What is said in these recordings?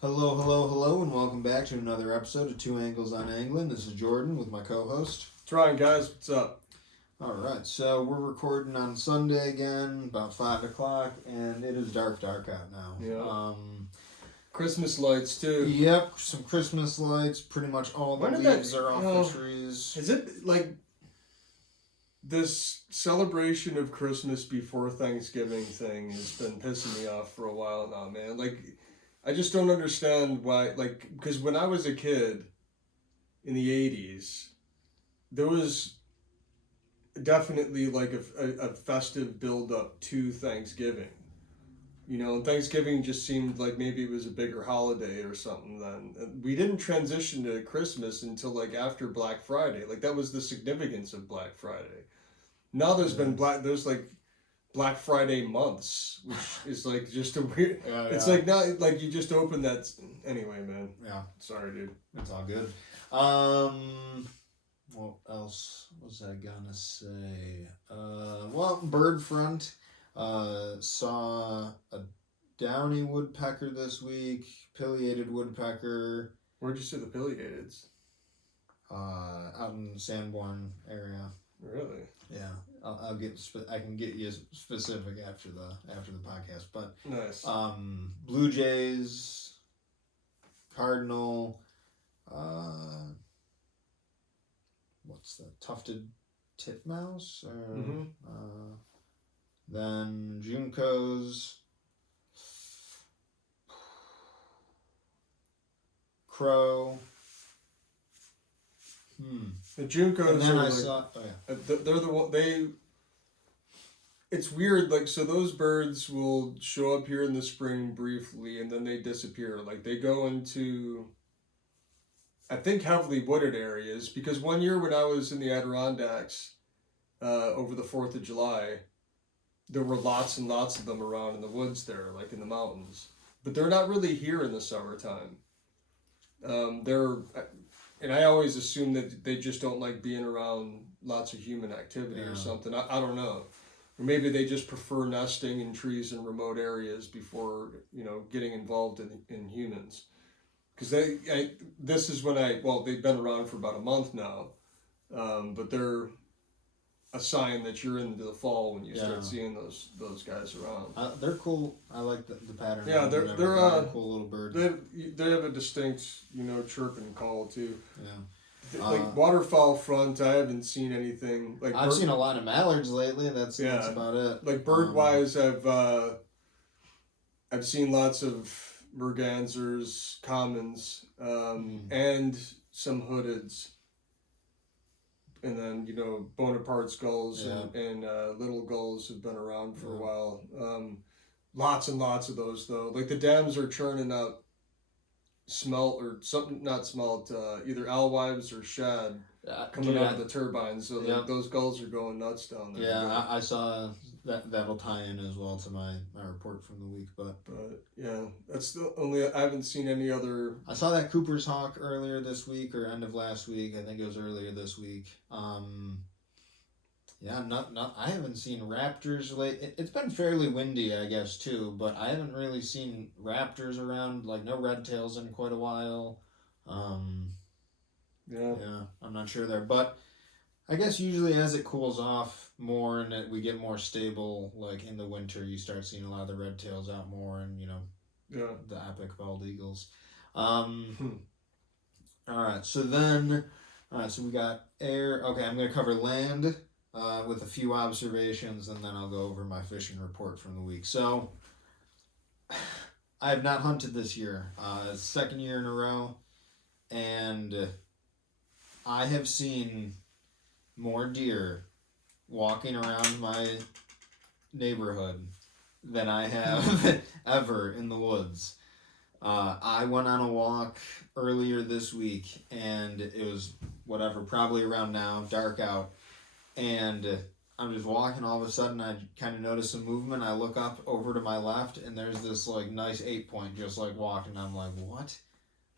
Hello, hello, hello, and welcome back to another episode of Two Angles on Angling. This is Jordan with my co-host. It's Ryan, guys. What's up? All right, so we're recording on Sunday again, about 5 o'clock, and it is dark out now. Yeah. Christmas lights, too. Yep, some Christmas lights. Pretty much all the leaves are off the trees. Is it like this celebration of Christmas before Thanksgiving thing has been pissing me off for a while now, man? Like, I just don't understand why, like, because when I was a kid in the 80s, there was definitely like a festive build-up to Thanksgiving. You know, and Thanksgiving just seemed like maybe it was a bigger holiday or something then. We didn't transition to Christmas until like after Black Friday. Like that was the significance of Black Friday. Now there's like Black Friday months, which is like just a weird. It's like not like you just open that. Anyway, man. Yeah. Sorry, dude. It's all good. What else was I gonna say? Well, bird front. Saw a downy woodpecker this week, pileated woodpecker. Where'd you see the pileateds? Out in the Sanborn area. Really? Yeah, I'll get. I can get you specific after the podcast. But nice. Blue Jays, cardinal. What's that? Tufted titmouse or then juncos, crow. The juncos and then are I like, saw. Oh yeah. They're the one they. It's weird, like, so those birds will show up here in the spring briefly and then they disappear. Like, they go into, I think, heavily wooded areas. Because one year when I was in the Adirondacks over the 4th of July, there were lots and lots of them around in the woods there, like in the mountains. But they're not really here in the summertime. And I always assume that they just don't like being around lots of human activity or something. I don't know. Or maybe they just prefer nesting in trees in remote areas before, getting involved in humans. Because this is when they've been around for about a month now. But they're a sign that you're into the fall when you start seeing those guys around. They're cool. I like the pattern. Yeah, they're cool little birds. They have a distinct chirping call too. Yeah. Like waterfowl front, I haven't seen anything. Like I've seen a lot of mallards lately. That's about it. Like bird wise, I've seen lots of mergansers, commons, and some hoodeds. And then, Bonaparte gulls and little gulls have been around for a while. Lots and lots of those, though. Like, the dams are churning up either alewives or shad coming out of the turbines. So those gulls are going nuts down there. Yeah, I saw that'll tie in as well to my report from the week. But yeah, that's the only, I haven't seen any other. I saw that Cooper's hawk earlier this week or end of last week. I think it was earlier this week. Yeah, I haven't seen raptors late. It's been fairly windy, I guess, too, but I haven't really seen raptors around, like no red tails in quite a while. Yeah, I'm not sure there, but I guess usually as it cools off more and we get more stable, like in the winter, you start seeing a lot of the red tails out more and, the epic bald eagles. All right, so we got air. Okay, I'm going to cover land with a few observations, and then I'll go over my fishing report from the week. So, I have not hunted this year. Second year in a row, and I have seen more deer walking around my neighborhood than I have ever in the woods. I went on a walk earlier this week, and it was probably around now, dark out, and I'm just walking. All of a sudden, I kind of notice some movement. I look up over to my left, and there's this like nice 8-point just like walking. I'm like, what?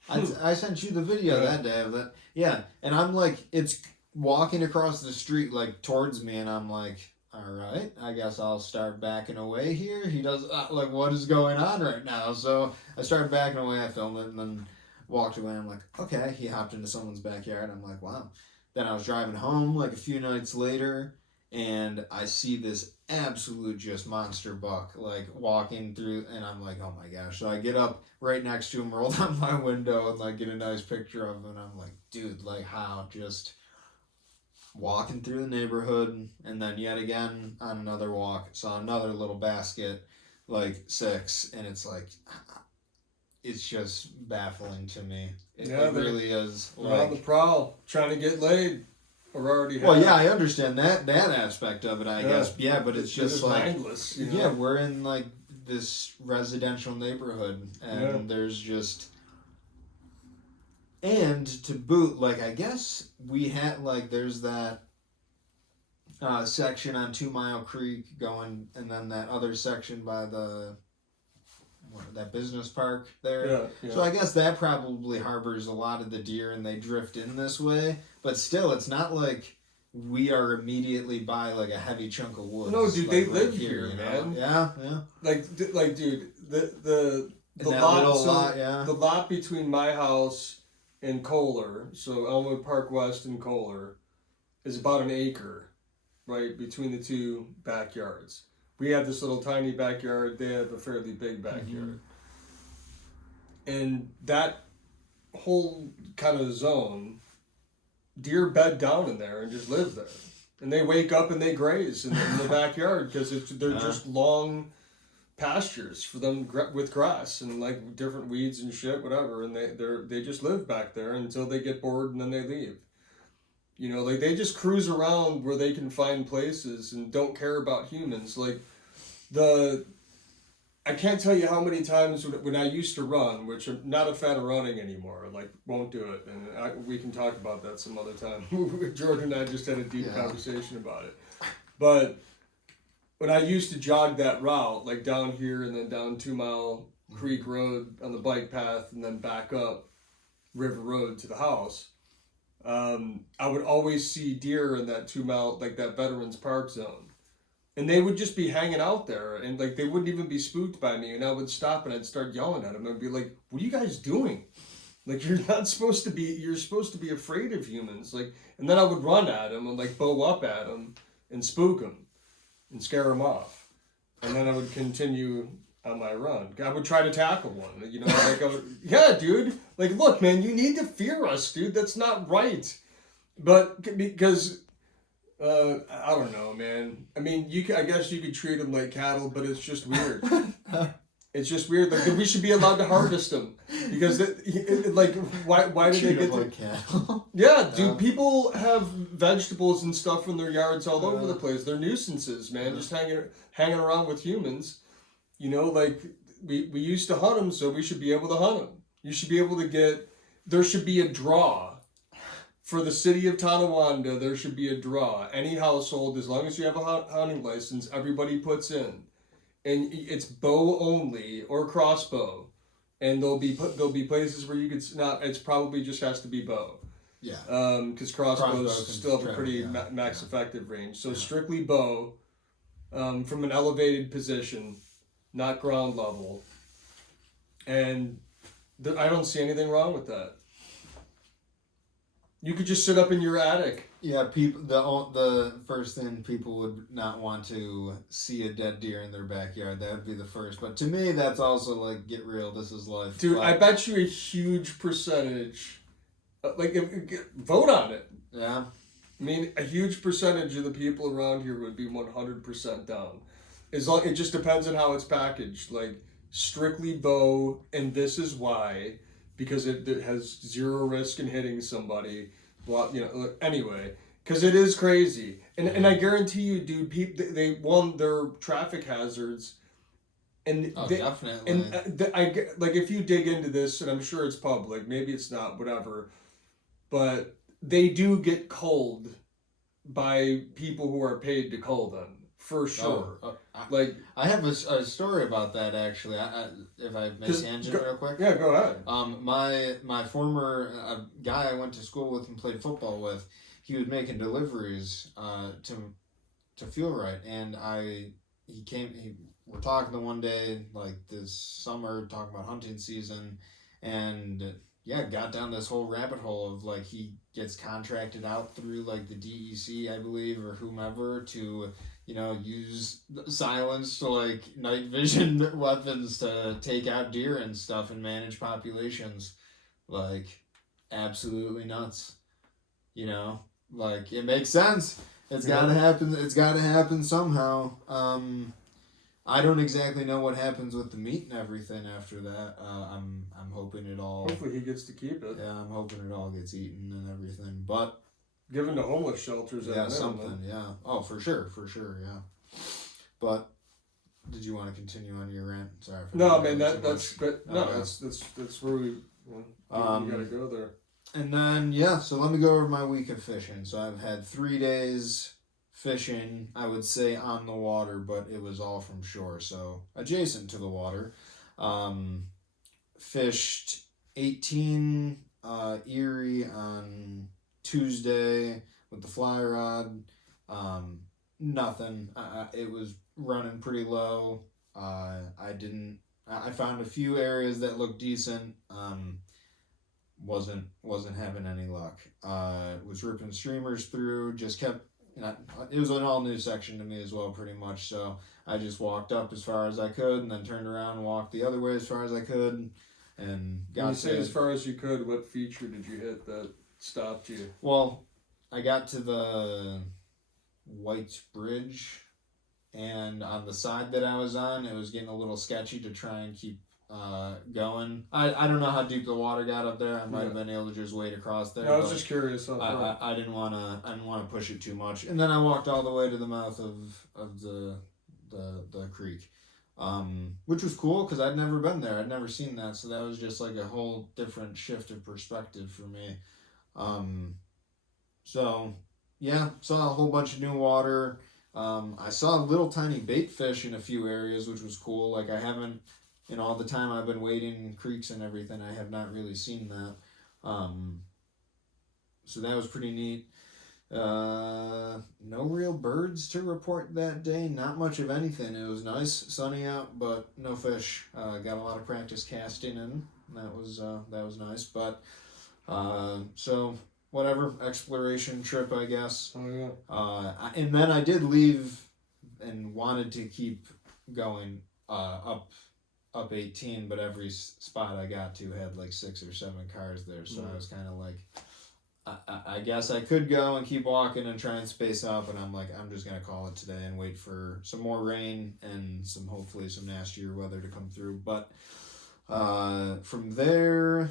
I sent you the video that day of that. Yeah, and I'm like, it's walking across the street like towards me, and I'm like, all all right, I guess I'll start backing away here. He does, like, what is going on right now? So I started backing away, I filmed it, and then walked away. I'm like, okay, he hopped into someone's backyard. I'm like, wow. Then I was driving home, like, a few nights later, and I see this absolute just monster buck, like, walking through, and I'm like, oh my gosh. So I get up right next to him, roll down my window, and, like, get a nice picture of him, and I'm like, dude, like, how? Just walking through the neighborhood, and then yet again on another walk, saw another little basket, like 6, and it's like, it's just baffling to me. It really is. Like, on the prowl, trying to get laid. Or already have. Well, yeah, I understand that aspect of it, I guess. Yeah, but it's just like, mindless, you know? Yeah, we're in like this residential neighborhood, and there's just, and to boot, like, I guess we had, like, there's that section on 2 Mile Creek going, and then that other section by that business park there. Yeah. So I guess that probably harbors a lot of the deer, and they drift in this way. But still, it's not like we are immediately by like a heavy chunk of woods. No, dude, like, they right live here, here, man. Yeah. Like, dude, the lot between my house and Kohler, so Elmwood Park West and Kohler, is about an acre, right, between the two backyards. We have this little tiny backyard. They have a fairly big backyard. Mm-hmm. And that whole kind of zone, deer bed down in there and just live there. And they wake up and they graze in the backyard because they're just long pastures for them with grass and like different weeds and shit, whatever. And they just live back there until they get bored and then they leave. You know, like, they just cruise around where they can find places and don't care about humans. Like, I can't tell you how many times when I used to run, which I'm not a fan of running anymore, like, won't do it. And we can talk about that some other time. Jordan and I just had a deep conversation about it. But when I used to jog that route, like down here and then down 2 Mile Creek Road on the bike path and then back up River Road to the house, I would always see deer in that 2 mile, like that Veterans Park zone. And they would just be hanging out there and like they wouldn't even be spooked by me. And I would stop and I'd start yelling at them. I'd be like, what are you guys doing? Like, you're supposed to be afraid of humans. Like, and then I would run at them and like bow up at them and spook them and scare them off. And then I would continue on my run. I would try to tackle one, you know, like yeah, dude, like, look, man, you need to fear us, dude. That's not right. But because, I don't know, man. I mean, I guess you could treat them like cattle, but it's just weird. It's just weird. Like, we should be allowed to harvest them because, like, why do they get like cattle? Yeah, dude. People have vegetables and stuff in their yards all over the place. They're nuisances, man. Just hanging around with humans. You know, like, we used to hunt them, so we should be able to hunt them. You should be able to there should be a draw. For the city of Tonawanda, there should be a draw. Any household, as long as you have a hunting license, everybody puts in. And it's bow only or crossbow. And there'll be places where you could not, it's probably just has to be bow. Yeah. Because crossbows still have a pretty max effective range. So strictly bow from an elevated position. Not ground level. And I don't see anything wrong with that. You could just sit up in your attic. Yeah, the first thing people would not want to see a dead deer in their backyard. That would be the first. But to me, that's also like, get real, this is life. Dude, I bet you a huge percentage, vote on it. Yeah. I mean, a huge percentage of the people around here would be 100% down. It just depends on how it's packaged. Like, strictly bow, and this is why, because it has zero risk in hitting somebody. Well, you know, anyway, because it is crazy. And I guarantee you, dude, they won their traffic hazards. And definitely. And like, if you dig into this, and I'm sure it's public, maybe it's not, whatever, but they do get culled by people who are paid to cull them. For sure. I have a story about that, actually. If I may tangent real quick. Yeah, go ahead. My former guy I went to school with and played football with, he was making deliveries to feel right. And we're talking the one day, like this summer, talking about hunting season, and yeah, got down this whole rabbit hole of like he gets contracted out through like the DEC, I believe, or whomever to, use silence to like night vision weapons to take out deer and stuff and manage populations. Like, absolutely nuts. Like it makes sense. It's gotta happen. It's gotta happen somehow. I don't exactly know what happens with the meat and everything after that. I'm hoping it all. Hopefully he gets to keep it. Yeah, I'm hoping it all gets eaten and everything. But given to homeless shelters. Yeah, something. Yeah. Oh, for sure. Yeah. But did you want to continue on your rant? Sorry. No, man. That's where we gotta go there. And then so let me go over my week of fishing. So I've had 3 days fishing, I would say on the water, but it was all from shore, so adjacent to the water. Fished 18 Erie on Tuesday with the fly rod. Nothing. It was running pretty low. I found a few areas that looked decent. Wasn't having any luck. Was ripping streamers through. Just kept. It was an all new section to me as well, pretty much. So I just walked up as far as I could, and then turned around and walked the other way as far as I could, and got. When you say as far as you could, what feature did you hit that stopped you? Well, I got to the White's Bridge, and on the side that I was on, it was getting a little sketchy to try and keep going. I don't know how deep the water got up there. I might have been able to just wade across there. I was just curious. I didn't want to push it too much, and then I walked all the way to the mouth of the creek, which was cool because I'd never been there. I'd never seen that, so that was just like a whole different shift of perspective for me. So yeah, saw a whole bunch of new water. I saw little tiny bait fish in a few areas, which was cool. Like I haven't. All the time I've been wading creeks and everything, I have not really seen that. So that was pretty neat. No real birds to report that day. Not much of anything. It was nice, sunny out, but no fish. Got a lot of practice casting in. That was nice. But so whatever, exploration trip, I guess. Oh yeah. And then I did leave and wanted to keep going up 18, but every spot I got to had like 6 or 7 cars there, so I was kind of like, I guess I could go and keep walking and try and space out, but I'm like, I'm just gonna call it today and wait for some more rain and hopefully some nastier weather to come through. But from there,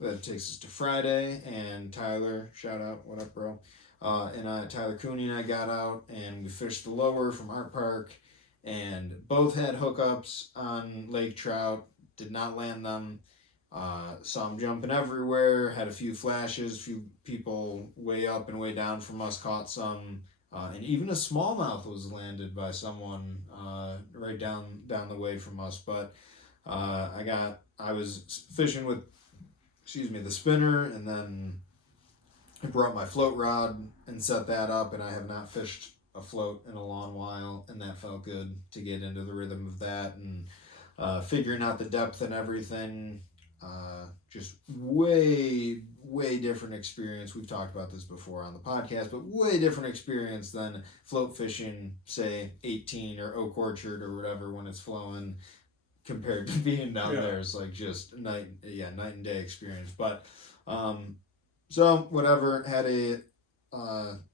that takes us to Friday, and Tyler, shout out, what up, bro? Tyler Cooney and I got out and we fished the lower from Art Park. And both had hookups on lake trout, did not land them. Saw them jumping everywhere, had a few flashes, a few people way up and way down from us caught some. And even a smallmouth was landed by someone right down the way from us. But I was fishing with, the spinner, and then I brought my float rod and set that up, and I have not fished a float in a long while, and that felt good to get into the rhythm of that and figuring out the depth and everything. Just way different experience. We've talked about this before on the podcast, but way different experience than float fishing, say 18 or Oak Orchard or whatever when it's flowing, compared to being down there. It's like just night and day experience. But so whatever, had a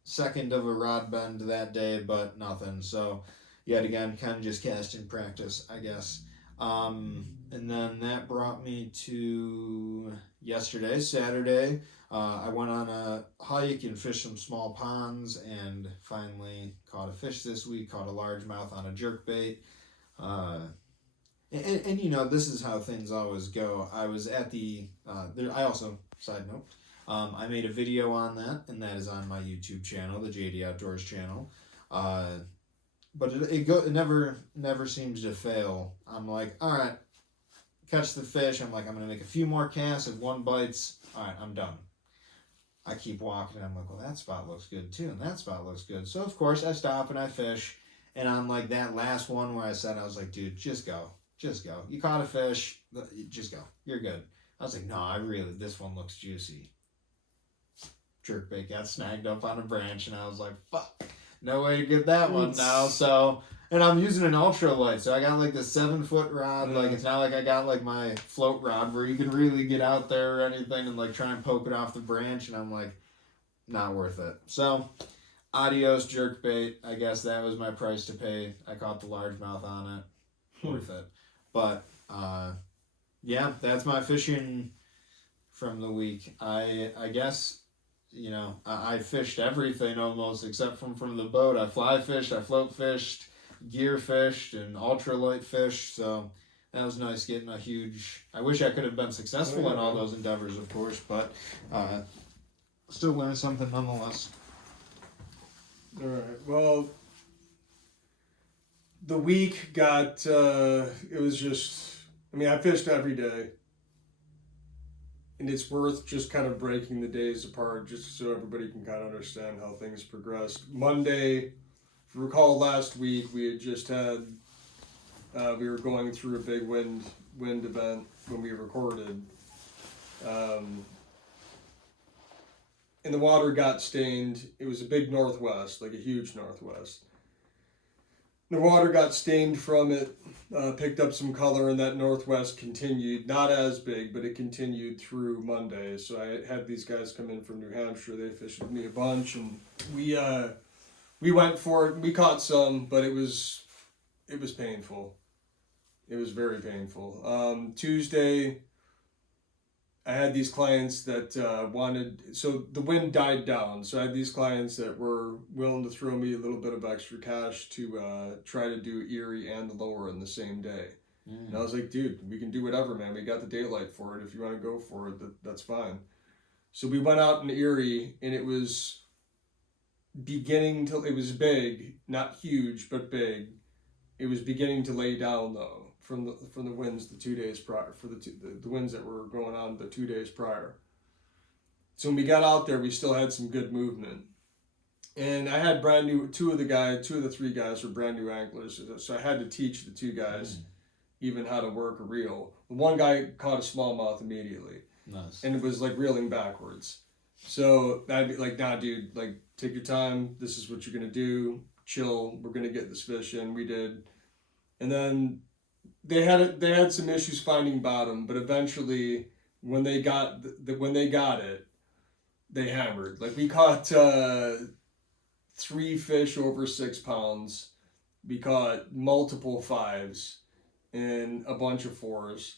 second of a rod bend that day, but nothing. So yet again, kind of just casting practice, I guess. And then that brought me to yesterday, Saturday. I went on a hike and fished some small ponds, and finally caught a fish this week. Caught a largemouth on a jerkbait. And this is how things always go. I was at the I also, side note, I made a video on that, and that is on my YouTube channel, the JD Outdoors channel. But it never seems to fail. I'm like, all right, catch the fish. I'm like, I'm gonna make a few more casts. If one bites, all right, I'm done. I keep walking and I'm like, well, that spot looks good too, and that spot looks good. So of course I stop and I fish, and on like that last one where I said, I was like, dude, just go. You caught a fish, just go. You're good. I was like, no, this one looks juicy. Jerkbait got snagged up on a branch, and I was like, fuck, no way to get that one now. So, and I'm using an ultralight, so I got like the 7-foot rod. Like, it's not like I got like my float rod where you can really get out there or anything and like try and poke it off the branch, and I'm like, not worth it. So, adios jerkbait. I guess that was my price to pay. I caught the largemouth on it. Worth it. But, yeah, that's my fishing from the week. I guess, you know, I fished everything almost except from the boat. I fly fished, I float fished, gear fished, and ultralight fished. So that was nice getting a huge... I wish I could have been successful in all those endeavors, of course, but still learned something nonetheless. All right. Well, the week got... it was just... I mean, I fished every day. And it's worth just kind of breaking the days apart just so everybody can kind of understand how things progressed. Monday, if you recall last week, we had just had, we were going through a big wind event when we recorded. And the water got stained. It was a big northwest, like a huge northwest. The water got stained from it, picked up some color, and that northwest continued. Not as big, but it continued through Monday. So I had these guys come in from New Hampshire. They fished with me a bunch, and we went for it. We caught some, but it was painful. It was very painful. Tuesday, I had these clients that wanted, so the wind died down. So I had these clients that were willing to throw me a little bit of extra cash to try to do Erie and the lower in the same day. And I was like, dude, we can do whatever, man. We got the daylight for it. If you want to go for it, that's fine. So we went out in Erie, and it was it was big, not huge, but big. It was beginning to lay down though. From the winds the 2 days prior, for the winds that were going on the 2 days prior. So when we got out there, we still had some good movement. And I had brand new, two of the three guys were brand new anglers. So I had to teach the two guys even how to work a reel. The one guy caught a smallmouth immediately. Nice. And it was like reeling backwards. So I'd be like, nah, dude, like take your time. This is what you're going to do. Chill. We're going to get this fish in. We did. And then they had some issues finding bottom, but eventually when they got it, they hammered. Like we caught 3 fish over 6 pounds. We caught multiple 5s and a bunch of 4s,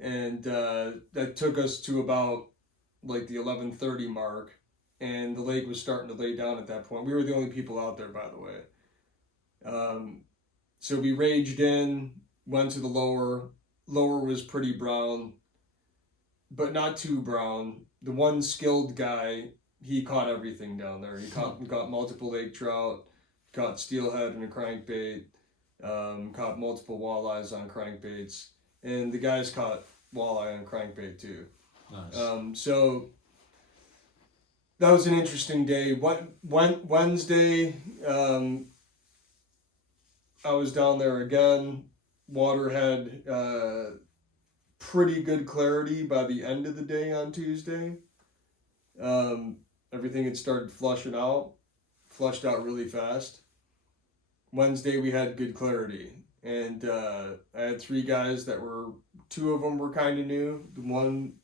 and that took us to about like the 11:30 mark, and the lake was starting to lay down at that point. We were the only people out there, by the way. So we raged in. Went to the lower. Lower was pretty brown, but not too brown. The one skilled guy, he caught everything down there. He caught multiple lake trout, caught steelhead and a crankbait, caught multiple walleyes on crankbaits, and the guys caught walleye on crankbait too. Nice. So that was an interesting day. Wednesday, I was down there again. Water had pretty good clarity by the end of the day on Tuesday. Everything had started flushed out really fast. Wednesday we had good clarity, and I had 3 guys that were, 2 of them were kind of new. The one,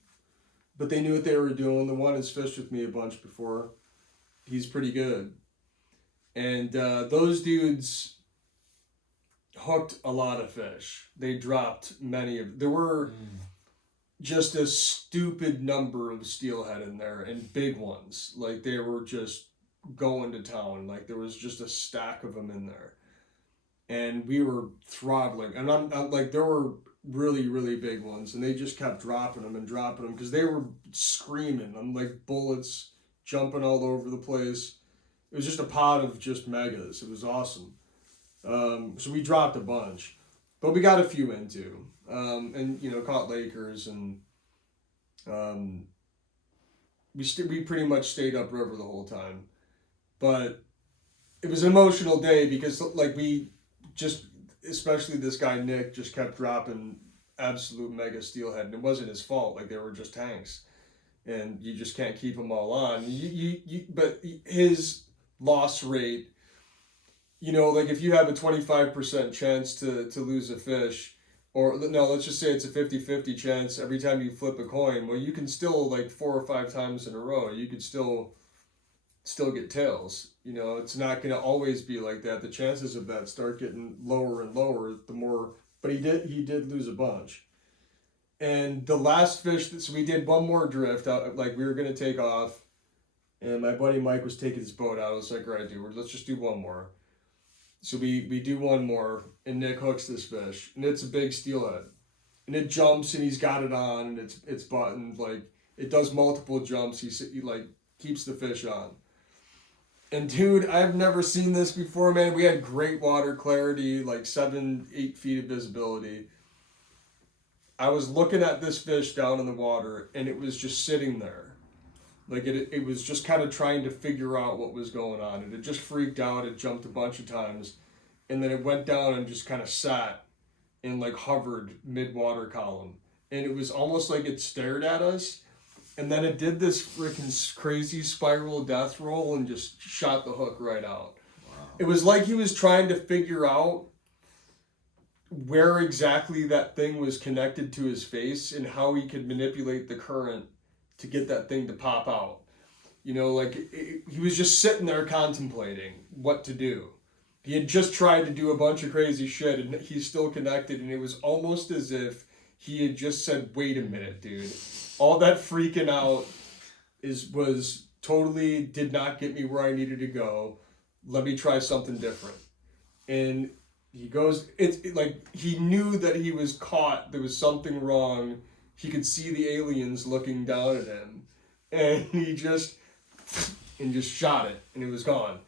but they knew what they were doing. The one has fished with me a bunch before. He's pretty good, and those dudes hooked a lot of fish. They dropped there were just a stupid number of steelhead in there, and big ones. Like they were just going to town. Like there was just a stack of them in there, and we were throttling. And I'm like, there were really, really big ones, and they just kept dropping them because they were screaming. I'm like bullets jumping all over the place. It was just a pod of just megas. It was awesome. So we dropped a bunch, but we got a few in too, and caught Lakers, and we pretty much stayed upriver the whole time, but it was an emotional day because like we just, especially this guy Nick, just kept dropping absolute mega steelhead, and it wasn't his fault. Like they were just tanks, and you just can't keep them all on. But his loss rate, you know, like if you have a 25% chance to lose a fish, or no, let's just say it's a 50-50 chance every time you flip a coin, well, you can still, like 4 or 5 times in a row, you could still get tails. You know, it's not going to always be like that. The chances of that start getting lower and lower the more, but he did lose a bunch. And the last fish, so we did one more drift out, like we were going to take off, and my buddy Mike was taking his boat out. I was like, all right, dude, let's just do one more. So we do one more, and Nick hooks this fish, and it's a big steelhead, and it jumps, and he's got it on, and it's buttoned, like it does multiple jumps. He like keeps the fish on. And dude, I've never seen this before, man. We had great water clarity, like 7-8 feet of visibility. I was looking at this fish down in the water, and it was just sitting there. Like it was just kind of trying to figure out what was going on. And it just freaked out. It jumped a bunch of times. And then it went down and just kind of sat and like hovered mid-water column. And it was almost like it stared at us. And then it did this freaking crazy spiral death roll and just shot the hook right out. Wow. It was like he was trying to figure out where exactly that thing was connected to his face and how he could manipulate the current to get that thing to pop out. You know, like he was just sitting there contemplating what to do. He had just tried to do a bunch of crazy shit and he's still connected, and it was almost as if he had just said, wait a minute, dude. All that freaking out was totally did not get me where I needed to go. Let me try something different. And he goes, it's like he knew that he was caught. There was something wrong. He could see the aliens looking down at him, and he just shot it, and it was gone.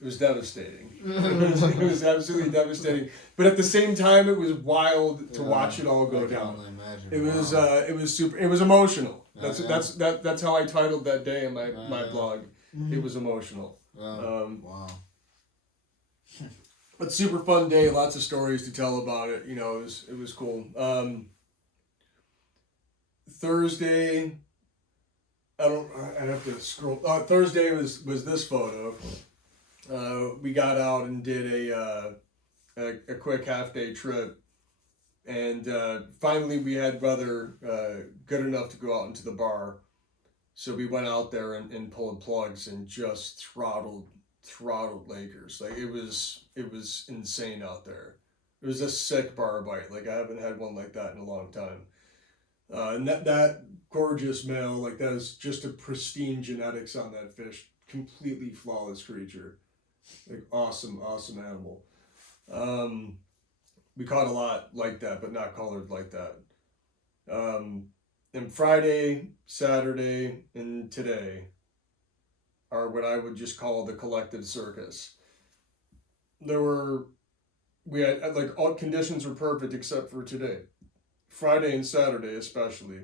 It was devastating. It was absolutely devastating. But at the same time, it was wild to watch it all go down. It was it was super. It was emotional. That's how I titled that day in my blog. It was emotional. Wow. But super fun day. Lots of stories to tell about it. You know, it was cool. Thursday, I'd have to scroll. Thursday was this photo. We got out and did a quick half-day trip, and finally we had weather good enough to go out into the bar, so we went out there and pulled plugs and just throttled Lakers. Like it was insane out there. It was a sick bar bite. Like I haven't had one like that in a long time. And that gorgeous male, like that is just a pristine genetics on that fish. Completely flawless creature. Like awesome animal. We caught a lot like that, but not colored like that. And Friday, Saturday, and today are what I would just call the collective circus. We had like all conditions were perfect except for today. Friday and Saturday especially,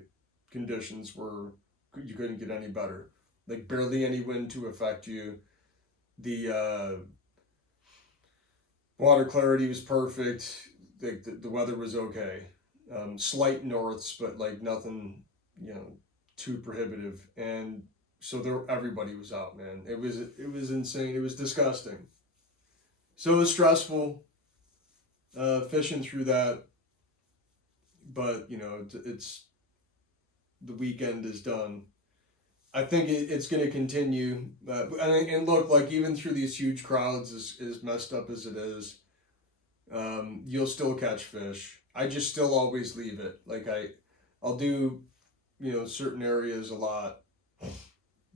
conditions you couldn't get any better. Like barely any wind to affect you. The water clarity was perfect. The weather was okay. Slight norths, but like nothing, too prohibitive. And so everybody was out, man. It was insane. It was disgusting. So it was stressful, fishing through that. But it's the weekend is done. I think it's going to continue. And look, like even through these huge crowds, as messed up as it is, you'll still catch fish. I just still always leave it. Like I'll do, certain areas a lot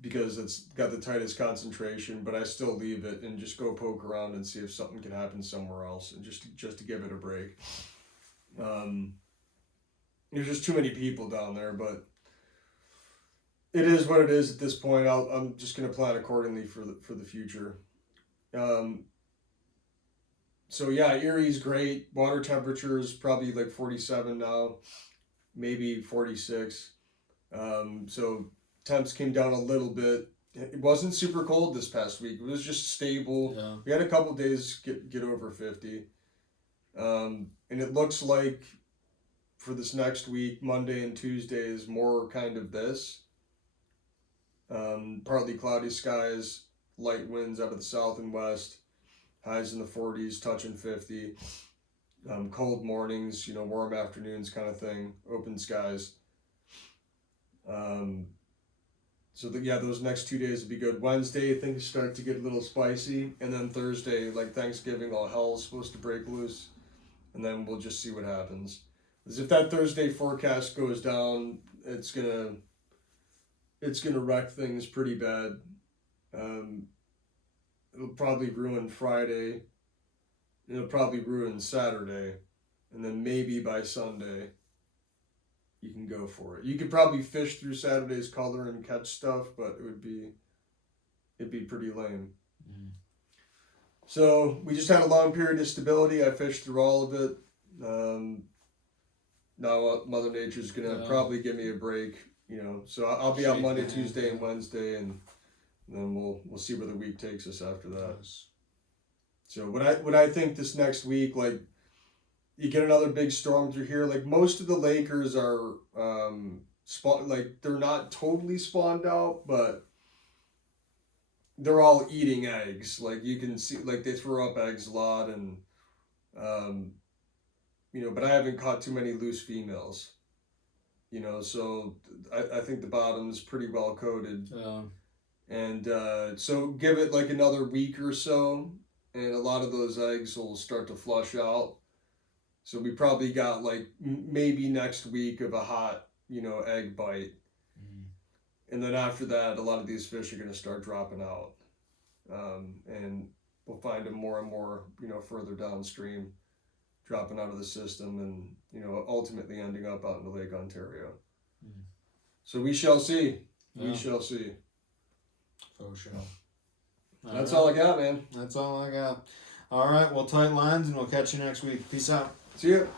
because it's got the tightest concentration, but I still leave it and just go poke around and see if something can happen somewhere else, and just to give it a break. There's just too many people down there, but it is what it is at this point. I'm just gonna plan accordingly for the future. So yeah, Erie's great. Water temperature is probably like 47 now, maybe 46. So temps came down a little bit. It wasn't super cold this past week. It was just stable. Yeah. We had a couple days get over 50. And it looks like for this next week, Monday and Tuesday is more kind of this. Partly cloudy skies, light winds out of the south and west, highs in the 40s, touching 50. Cold mornings, warm afternoons kind of thing, open skies. So those next 2 days would be good. Wednesday, things start to get a little spicy, and then Thursday, like Thanksgiving, all hell is supposed to break loose, and then we'll just see what happens. Because if that Thursday forecast goes down, it's gonna wreck things pretty bad. It'll probably ruin Friday. It'll probably ruin Saturday, and then maybe by Sunday you can go for it. You could probably fish through Saturday's color and catch stuff, but it'd be pretty lame. Mm. So we just had a long period of stability. I fished through all of it. Now Mother Nature's gonna probably give me a break, So I'll be out Monday, Tuesday, and Wednesday, and then we'll see where the week takes us after that. Yes. So what I think this next week, like, you get another big storm through here. Like, most of the Lakers are they're not totally spawned out, but they're all eating eggs. Like, you can see, like, they throw up eggs a lot, and but I haven't caught too many loose females. So I think the bottom's pretty well coated. And so give it like another week or so, and a lot of those eggs will start to flush out. So we probably got like maybe next week of a hot, egg bite. Mm. And then after that, a lot of these fish are going to start dropping out. And we'll find them more and more, further downstream, dropping out of the system and, ultimately ending up out in the Lake Ontario. Mm. So we shall see. Yeah. We shall see. For sure. That's all I got, man. That's all I got. All right, well, tight lines, and we'll catch you next week. Peace out. See you.